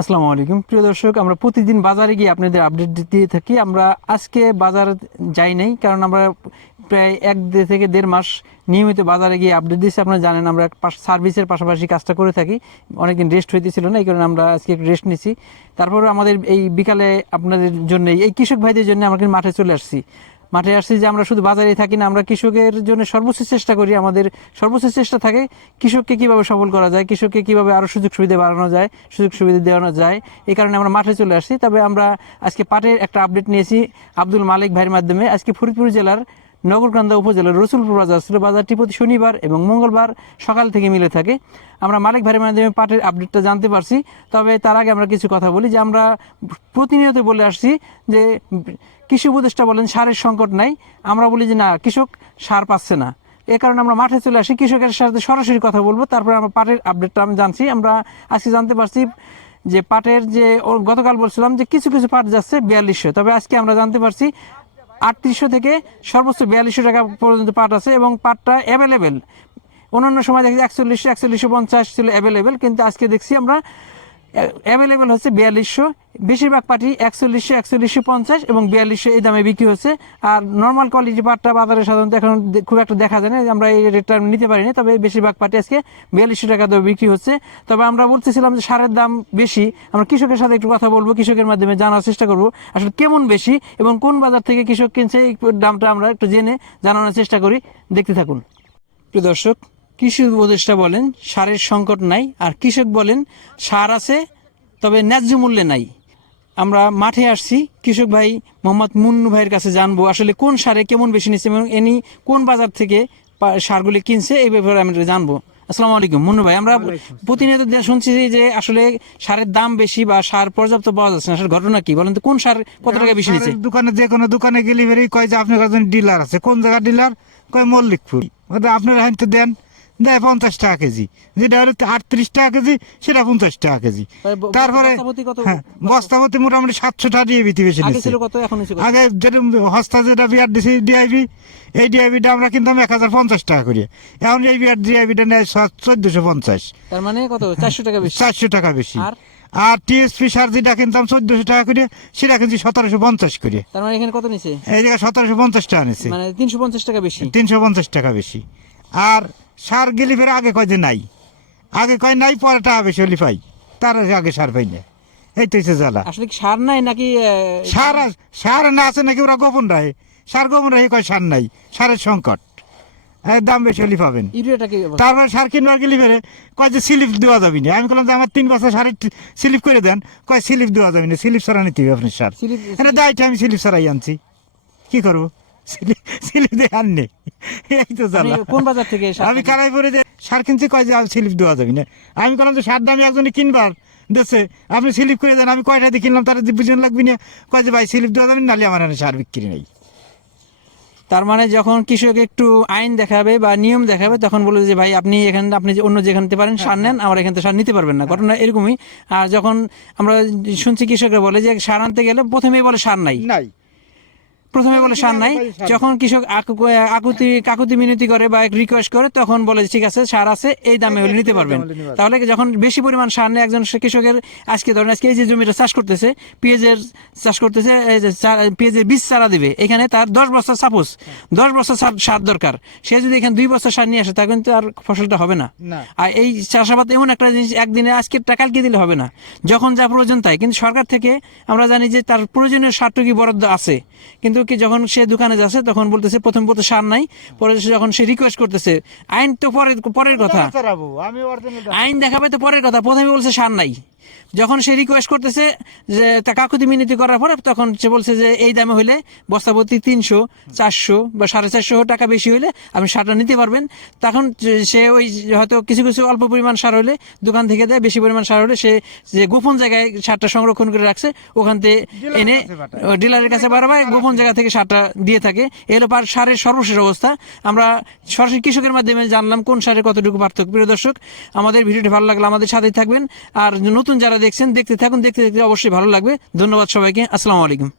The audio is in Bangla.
আসসালামু আলাইকুম। প্রিয় দর্শক, আমরা প্রতিদিন বাজারে গিয়ে আপনাদের আপডেট দিয়ে থাকি। আমরা আজকে বাজার যাই নাই, কারণ আমরা প্রায় এক থেকে দেড় মাস নিয়মিত বাজারে গিয়ে আপডেট দিচ্ছি আপনারা জানেন, আমরা সার্ভিসের পাশাপাশি কাজটা করে থাকি। অনেকদিন রেস্ট হইতেছিল না, এই কারণে আমরা আজকে একটু রেস্ট নিচ্ছি তারপরে আমাদের এই বিকালে আপনাদের জন্য এই কৃষক ভাইদের জন্য আমরা কিন্তু মাঠে চলে আসছি। মাঠে আসছি যে আমরা শুধু বাজারেই থাকি না, আমরা কৃষকের জন্য সর্বোচ্চ চেষ্টা করি, আমাদের সর্বোচ্চ চেষ্টা থাকে কৃষককে কীভাবে সফল করা যায়, কৃষককে কীভাবে আরও সুযোগ সুবিধা বাড়ানো যায়, সুযোগ সুবিধা দেওয়ানো যায়। এই কারণে আমরা মাঠে চলে আসছি। তবে আমরা আজকে পাটের একটা আপডেট নিয়েছি আব্দুল মালিক ভাইয়ের মাধ্যমে। আজকে ফরিদপুর জেলার নগরকান্দা উপজেলার রসুলপুর বাজার ছিল বাজারটি প্রতি শনিবার এবং মঙ্গলবার সকাল থেকে মিলে থাকে। আমরা মালিক ভাইয়ের মাধ্যমে পাটের আপডেটটা জানতে পারছি, তবে তার আগে আমরা কিছু কথা বলি যে আমরা প্রতিনিয়ত বলে আসছি যে কৃষি উপদেষ্টা বলেন, সারের সংকট নাই। আমরা বলি যে না, কৃষক সার পাচ্ছে না। এ কারণে আমরা মাঠে চলে আসি, কৃষকের সাথে সরাসরি কথা বলব। তারপরে আমরা পাটের আপডেটটা আমি জানছি। আমরা আজকে জানতে পারছি যে পাটের যে, গতকাল বলছিলাম যে কিছু কিছু পাট যাচ্ছে বিয়াল্লিশশো। তবে আজকে আমরা জানতে পারছি আটত্রিশশো থেকে সর্বোচ্চ বিয়াল্লিশশো টাকা পর্যন্ত পাট আছে এবং পাটটা অ্যাভেলেবেল অন্যান্য সময় দেখি একচল্লিশশো একচল্লিশশো পঞ্চাশ ছিল অ্যাভেলেবেল কিন্তু আজকে দেখছি আমরা অ্যাভেলেবেল হচ্ছে বিয়াল্লিশশো, বেশিরভাগ পাটি একচল্লিশশো একচল্লিশশো পঞ্চাশ এবং বিয়াল্লিশশো এই দামে বিক্রি হচ্ছে। আর নর্মাল কোয়ালিটি পাটটা বাজারে সাধারণত এখন খুব একটা দেখা যায় না আমরা এই রেটটা নিতে পারিনি, তবে বেশিরভাগ পাটি আজকে বিয়াল্লিশশো টাকা দরে বিক্রি হচ্ছে। তবে আমরা বলতেছিলাম যে সারের দাম বেশি, আমরা কৃষকের সাথে একটু কথা বলব, কৃষকের মাধ্যমে জানার চেষ্টা করব, আসলে কেমন বেশি এবং কোন বাজার থেকে কৃষক কিনছে, এই দামটা আমরা একটু জেনে জানানোর চেষ্টা করি। দেখতে থাকুন। প্রিয় দর্শক কৃষি উপদেষ্টা বলেন সারের সংকট নাই। আর কৃষক বলেন সার আছে তবে ন্যায্য মূল্যে নাই। আমরা মাঠে আসছি। কৃষক ভাই মোহাম্মদ মুন্নু ভাইয়ের কাছে জানব আসলে কোন সারে কেমন বেশি নিচ্ছে এবং এনি কোন বাজার থেকে সারগুলি কিনছে এই ব্যাপারে আমরা জানব। আসসালামু আলাইকুম মুন্নু ভাই। আমরা প্রতিনিয়ত শুনছি যে আসলে সারের দাম বেশি বা সার পর্যাপ্ত পাওয়া যাচ্ছে না। আসলে ঘটনা কি? বলেন তো কোন সার কত টাকা বেশি নিচ্ছে? দোকানে যে কোনো দোকানে গেলে বেরিয়ে কয় যে আপনার কাছে ডিলার আছে। কোন জায়গার ডিলার? কয় মল্লিকপুর। আপনার হাইতে দেন। দেয় পঞ্চাশ টাকা কেজি। যেটা হলো আটত্রিশ টাকা কেজি সেটা পঞ্চাশ টাকা কেজি। তারপরে বস্তাপতি? হ্যাঁ মোটামুটি সাতশো টাকা দিয়ে বিক্রি বেশি আগে যেরকম হস্তা যেটা বিয়ার দিছি ডিআইবি এই ডিআইবিটা আমরা কিনতাম এক হাজার পঞ্চাশ টাকা করে। এখন এই বিয়ার ডিআইবিটা নেয় চোদ্দশো পঞ্চাশ। তার মানে কত? চারশো টাকা বেশি। চারশো টাকা বেশি। আর? টিএসপি সার যেটা কিনতাম চোদ্দশো টাকা করে সেটা কিনছি সতেরোশো পঞ্চাশ করে। তার মানে এখানে কত নিছে? এই জায়গায় সতেরোশো পঞ্চাশ টাকা নিচ্ছে মানে তিনশো পঞ্চাশ টাকা বেশি। তিনশো পঞ্চাশ টাকা বেশি। আর সার গেলি ফের আগে কয় যে নাই। আগে কয় নাই পরে টাকা বেশি হলি পাই। তার আগে সার পাই না। এই তো জ্বালা। আসলে কি সার নাই নাকি সার সার না আছে নাকি ওরা গোপন রাখে সার গোপন রাখে কয় সার নাই। সারের সংকট। দাম বেশি হলি পাবেন? তারপরে সার কিনবার গেলি ফেরে কয় যে স্লিপ দেওয়া যাবে না। আমি বললাম যে আমার তিন বছর সারের স্লিপ করে দেন। কয় স্লিপ দেওয়া যাবে না। স্লিপ সারা নিতে হবে আপনার সার। এটা দায়টা আমি স্লিপ সারাই আনছি। কি করব? স্লিপ এই তো জ্বালা। কোন বাজার থেকে আমি কিনেন? কারাই পরে যে সার কিনছি কয় যে স্লিপ দেওয়া যাবে না। আমি বললাম যে সার দামি একজনে কিনবার। দেশে আপনি স্লিপ করে দেন আমি কয়টা দিয়ে কিনলাম তার বুঝন লাগবে না। কয় যে ভাই স্লিপ দেওয়া যাবে নাহলে আমার এখানে সার বিক্রি নেই। তার মানে যখন কৃষক একটু আইন দেখাবে বা নিয়ম দেখাবে তখন বলে যে ভাই আপনি এখানে আপনি যে অন্য যেখান থেকে পারেন সার নেন আমার এখান থেকে সার নিতে পারবেন না। ঘটনা এরকমই। আর যখন আমরা শুনছি কৃষকরা বলে যে সার আনতে গেলে প্রথমেই বলে সার নাই। নাই। প্রথমে বলে সার নাই। যখন কৃষক আকুতি কাকুতি মিনতি করে বা রিকোয়েস্ট করে তখন বলে ঠিক আছে সার আছে এই দামে হলে নিতে পারবেন। তাহলে যখন বেশি পরিমাণ সার নেই একজন কৃষকের আজকে ধরেন আজকে এই যে জমিটা চাষ করতেছে পেঁয়াজের চাষ করতেছে পেঁয়াজের বীজ চারা দিবে এখানে তার দশ বছর সাপোজ দশ বছর সার- সার দরকার। সে যদি এখানে দুই বছর সার নিয়ে আসে তা কিন্তু আর ফসলটা হবে না। আর এই চাষাবাদ এমন একটা জিনিস একদিনে আজকে টাকা কালকে দিলে হবে না। যখন যা প্রয়োজন তাই। কিন্তু সরকার থেকে আমরা জানি যে তার প্রয়োজনীয় সারটুকু বরাদ্দ আছে। কিন্তু কি যখন সে দোকানে যাচ্ছে তখন বলতেছে প্রথম প্রথম সার নাই পরে যখন সে রিকোয়েস্ট করতেছে আইন তো পরের পরের কথা। আইন দেখাবে তো পরের কথা প্রথমে বলছে সার নাই। যখন সে রিকোয়েস্ট করতেছে যে তা কাকুতি মিনতি করার পরে তখন সে বলছে যে এই দামে হইলে বস্তাপতি তিনশো চারশো বা সাড়ে চারশো টাকা বেশি হইলে আপনি সারটা নিতে পারবেন। তখন সে ওই হয়তো কিছু কিছু অল্প পরিমাণ সার হলে দোকান থেকে দেয় বেশি পরিমাণ সার হলে সে যে গোপন জায়গায় সারটা সংরক্ষণ করে রাখছে ওখান থেকে এনে ডিলারের কাছে বারবার গোপন জায়গা থেকে সারটা দিয়ে থাকে। এলো পার সারের সর্বশেষ অবস্থা। আমরা সরাসরি কৃষকের মাধ্যমে জানলাম কোন সারের কতটুকু পার্থক্য। প্রিয় দর্শক আমাদের ভিডিওটি ভালো লাগল আমাদের সাথেই থাকবেন। আর নতুন যারা দেখছেন দেখতে থাকুন দেখতে দেখতে অবশ্যই ভালো লাগবে। ধন্যবাদ সবাইকে। আসসালামু আলাইকুম।